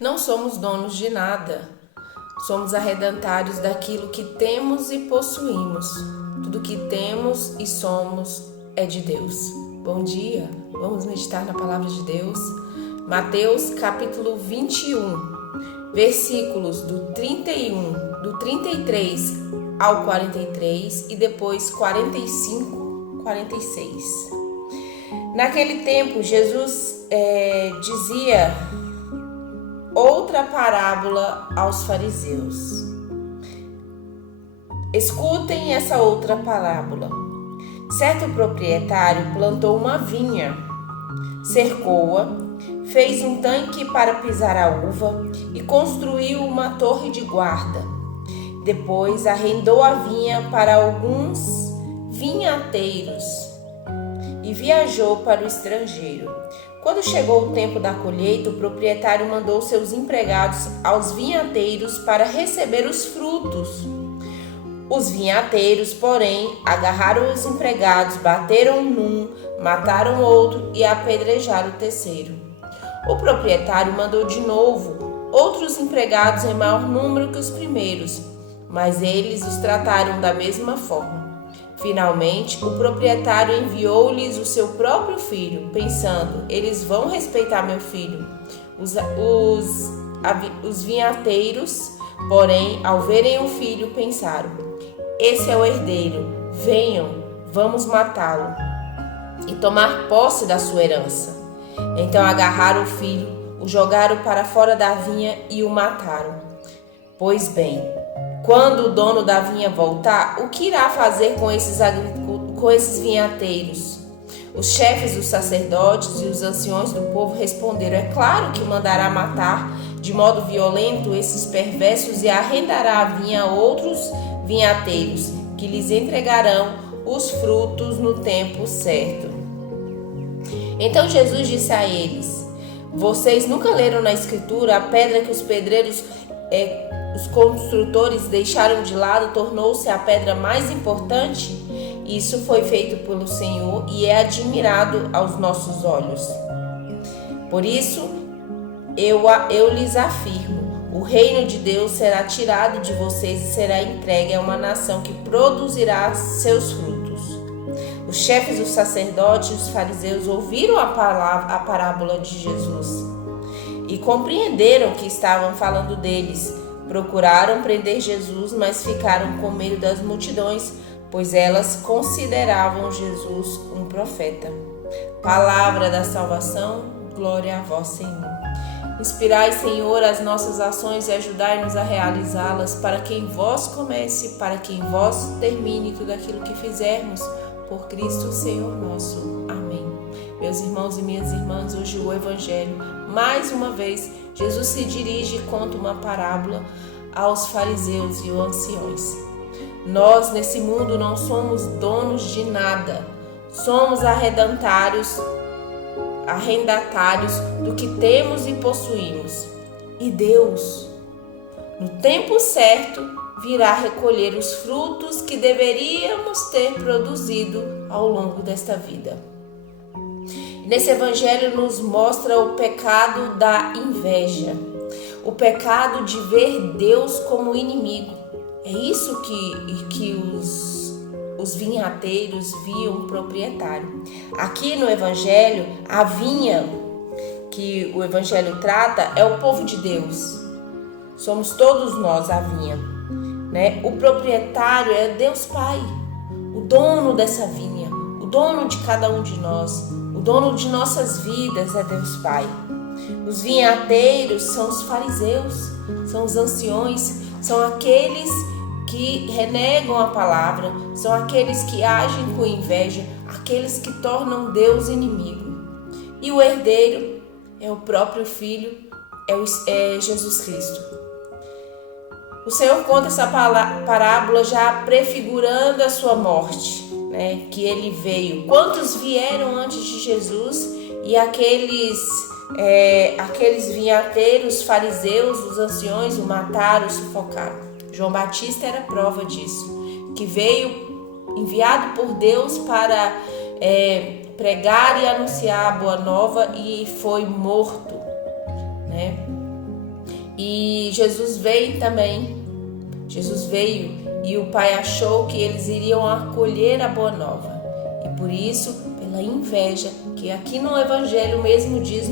Não somos donos de nada. Somos arredatários daquilo que temos e possuímos. Tudo que temos e somos é de Deus. Bom dia, vamos meditar na palavra de Deus. Mateus capítulo 21, versículos do 31, do 33 ao 43 e depois 45, 46. Naquele tempo, Jesus dizia outra parábola aos fariseus. Escutem essa outra parábola. Certo proprietário plantou uma vinha, cercou-a, fez um tanque para pisar a uva e construiu uma torre de guarda. Depois arrendou a vinha para alguns vinhateiros e viajou para o estrangeiro. Quando chegou o tempo da colheita, o proprietário mandou seus empregados aos vinhateiros para receber os frutos. Os vinhateiros, porém, agarraram os empregados, bateram num, mataram outro e apedrejaram o terceiro. O proprietário mandou de novo outros empregados em maior número que os primeiros, mas eles os trataram da mesma forma. Finalmente, o proprietário enviou-lhes o seu próprio filho, pensando: eles vão respeitar meu filho. Os vinhateiros, porém, ao verem o filho, pensaram: esse é o herdeiro, venham, vamos matá-lo e tomar posse da sua herança. Então agarraram o filho, o jogaram para fora da vinha e o mataram. Pois bem, quando o dono da vinha voltar, o que irá fazer com esses vinhateiros? Os chefes dos sacerdotes e os anciões do povo responderam: é claro que mandará matar de modo violento esses perversos e arrendará a vinha a outros vinhateiros, que lhes entregarão os frutos no tempo certo. Então Jesus disse a eles: vocês nunca leram na Escritura a pedra que os pedreiros os construtores deixaram de lado tornou-se a pedra mais importante? Isso foi feito pelo Senhor e é admirado aos nossos olhos. Por isso, eu lhes afirmo, o reino de Deus será tirado de vocês e será entregue a uma nação que produzirá seus frutos. Os chefes dos sacerdotes e os fariseus ouviram a parábola de Jesus e compreenderam que estavam falando deles. Procuraram prender Jesus, mas ficaram com medo das multidões, pois elas consideravam Jesus um profeta. Palavra da salvação, glória a vós, Senhor. Inspirai, Senhor, as nossas ações e ajudai-nos a realizá-las, para que em vós comece, para que em vós termine tudo aquilo que fizermos, por Cristo, Senhor nosso. Amém. Meus irmãos e minhas irmãs, hoje o Evangelho, mais uma vez, Jesus se dirige e conta uma parábola aos fariseus e aos anciões. Nós, nesse mundo, não somos donos de nada. Somos arrendatários do que temos e possuímos. E Deus, no tempo certo, virá recolher os frutos que deveríamos ter produzido ao longo desta vida. Nesse evangelho nos mostra o pecado da inveja, o pecado de ver Deus como inimigo. É isso que os vinhateiros viam o proprietário. Aqui no evangelho, a vinha que o evangelho trata é o povo de Deus. Somos todos nós a vinha, né? O proprietário é Deus Pai, o dono dessa vinha, o dono de cada um de nós. O dono de nossas vidas é Deus Pai. Os vinhateiros são os fariseus, são os anciões, são aqueles que renegam a palavra, são aqueles que agem com inveja, aqueles que tornam Deus inimigo. E o herdeiro é o próprio Filho, é Jesus Cristo. O Senhor conta essa parábola já prefigurando a sua morte, né? Que ele veio. Quantos vieram antes de Jesus e aqueles vinhateiros, fariseus, os anciões o mataram, o sufocaram. João Batista era prova disso, que veio enviado por Deus para pregar e anunciar a boa nova e foi morto, né? E Jesus veio também. Jesus veio e o Pai achou que eles iriam acolher a boa nova. E por isso, pela inveja, que aqui no Evangelho mesmo diz,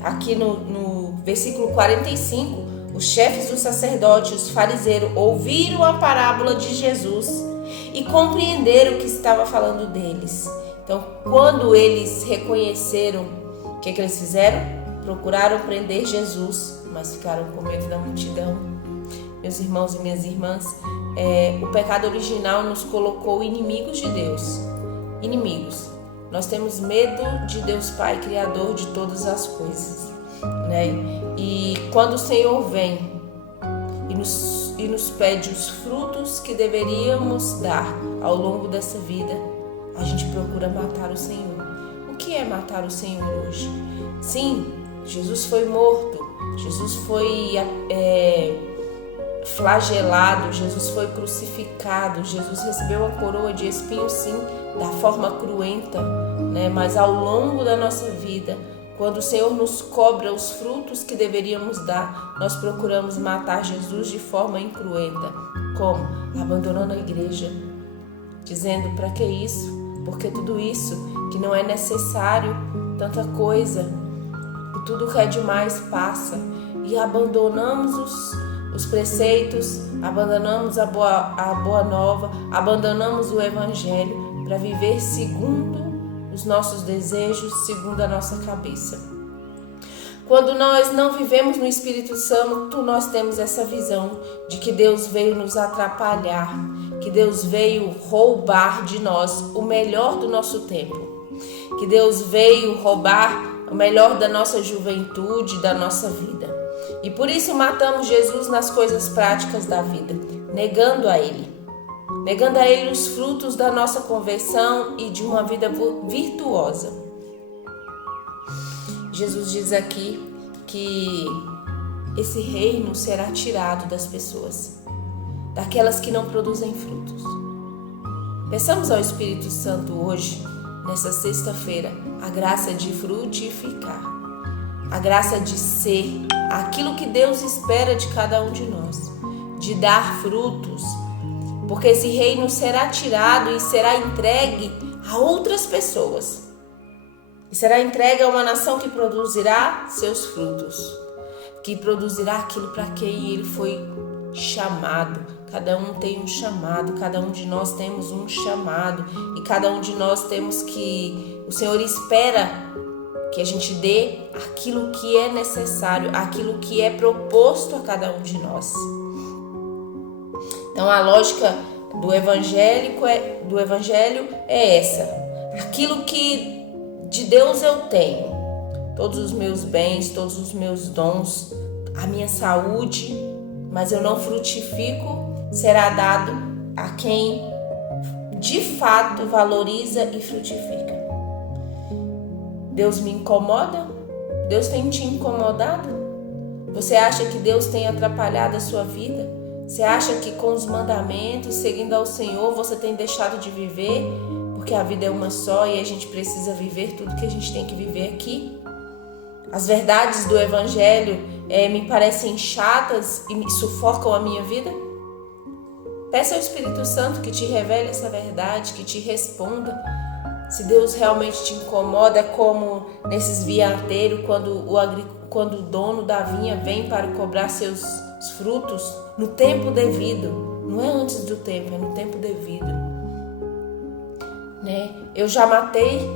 aqui no versículo 45, os chefes dos sacerdotes, os fariseus, ouviram a parábola de Jesus e compreenderam o que estava falando deles. Então, quando eles reconheceram, o que eles fizeram? Procuraram prender Jesus, mas ficaram com medo da multidão. Meus irmãos e minhas irmãs, o pecado original nos colocou inimigos de Deus. Inimigos. Nós temos medo de Deus Pai, Criador de todas as coisas, né? E quando o Senhor vem e nos pede os frutos que deveríamos dar ao longo dessa vida, a gente procura matar o Senhor. O que é matar o Senhor hoje? Sim, Jesus foi morto, Jesus foi flagelado, Jesus foi crucificado, Jesus recebeu a coroa de espinhos, sim, da forma cruenta, né? Mas ao longo da nossa vida, quando o Senhor nos cobra os frutos que deveríamos dar, nós procuramos matar Jesus de forma incruenta. Como? Abandonando a igreja, dizendo: para que isso? Porque tudo isso que não é necessário, tanta coisa, e tudo que é demais passa, e abandonamos os preceitos, abandonamos a boa nova, abandonamos o Evangelho para viver segundo os nossos desejos, segundo a nossa cabeça. Quando nós não vivemos no Espírito Santo, nós temos essa visão de que Deus veio nos atrapalhar, que Deus veio roubar de nós o melhor do nosso tempo, que Deus veio roubar o melhor da nossa juventude, da nossa vida. E por isso matamos Jesus nas coisas práticas da vida, negando a Ele os frutos da nossa conversão e de uma vida virtuosa. Jesus diz aqui que esse reino será tirado das pessoas, daquelas que não produzem frutos. Peçamos ao Espírito Santo hoje, nessa sexta-feira, a graça de frutificar, a graça de ser aquilo que Deus espera de cada um de nós, de dar frutos, porque esse reino será tirado e será entregue a outras pessoas. E será entregue a uma nação que produzirá seus frutos, que produzirá aquilo para quem ele foi chamado. Cada um tem um chamado, cada um de nós temos um chamado, e cada um de nós temos que... O Senhor espera que a gente dê aquilo que é necessário, aquilo que é proposto a cada um de nós. Então a lógica do Evangelho é essa: aquilo que de Deus eu tenho, todos os meus bens, todos os meus dons, a minha saúde, mas eu não frutifico, será dado a quem de fato valoriza e frutifica. Deus me incomoda? Deus tem te incomodado? Você acha que Deus tem atrapalhado a sua vida? Você acha que com os mandamentos, seguindo ao Senhor, você tem deixado de viver? Porque a vida é uma só e a gente precisa viver tudo que a gente tem que viver aqui. As verdades do Evangelho me parecem chatas e me sufocam a minha vida? Peça ao Espírito Santo que te revele essa verdade, que te responda. Se Deus realmente te incomoda, como nesses vinhateiros, quando o dono da vinha vem para cobrar seus frutos no tempo devido. Não é antes do tempo, é no tempo devido. Né? Eu já matei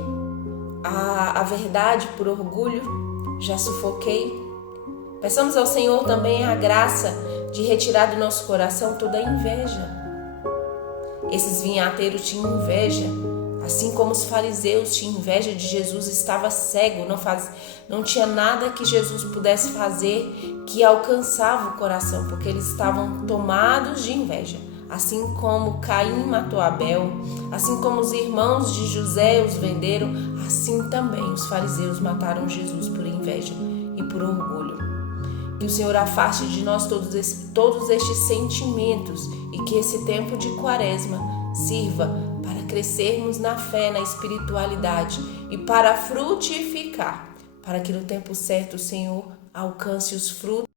a verdade por orgulho, já sufoquei. Peçamos ao Senhor também a graça de retirar do nosso coração toda a inveja. Esses vinhateiros tinham inveja, assim como os fariseus tinham inveja de Jesus, estava cego, não tinha nada que Jesus pudesse fazer que alcançava o coração, porque eles estavam tomados de inveja. Assim como Caim matou Abel, assim como os irmãos de José os venderam, assim também os fariseus mataram Jesus por inveja e por orgulho. Que o Senhor afaste de nós todos estes sentimentos e que esse tempo de Quaresma sirva para crescermos na fé, na espiritualidade e para frutificar, para que no tempo certo o Senhor alcance os frutos